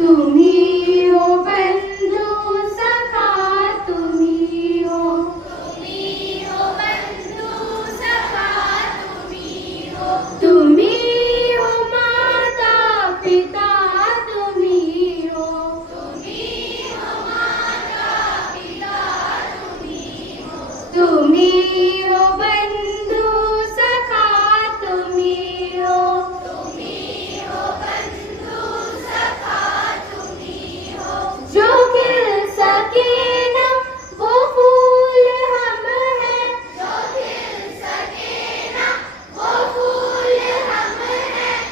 तुम्ही हो बंधू सखा तुम्ही हो बंधू सखा तुम्ही हो माता पिता तुम्ही हो तुम्ही हो बंधू सखा तुम्ही हो जो खिल सके ना वो फूल हम हैं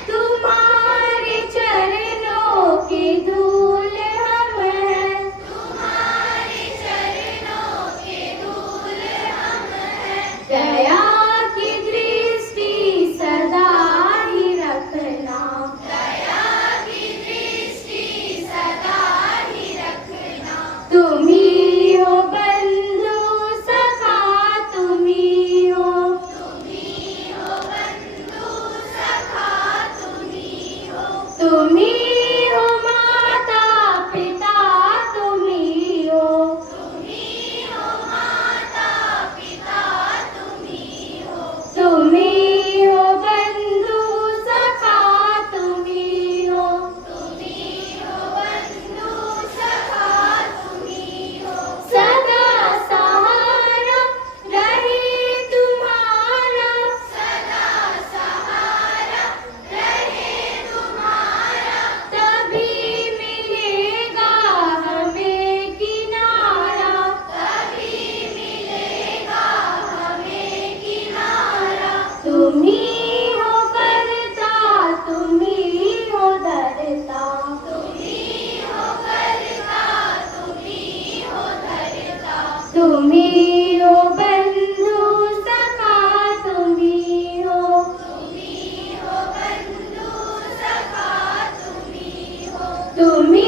तुम्हारे चरणों की धूल हम हैं दया की दृष्टि सदा ही रखना तुम्ही हो बंधु सखा तुम्ही हो तुम्ही हो माता पिता तुम्ही हो तुम्ही हो बंधु सखा तुम्ही हो सदा सहारा रहे तुम्हारा तभी मिलेगा हमें किनारा तुम्ही हो करता तुम्ही हो धरता तुम्ही हो बंधु सखा तुम्ही हो तुम्ही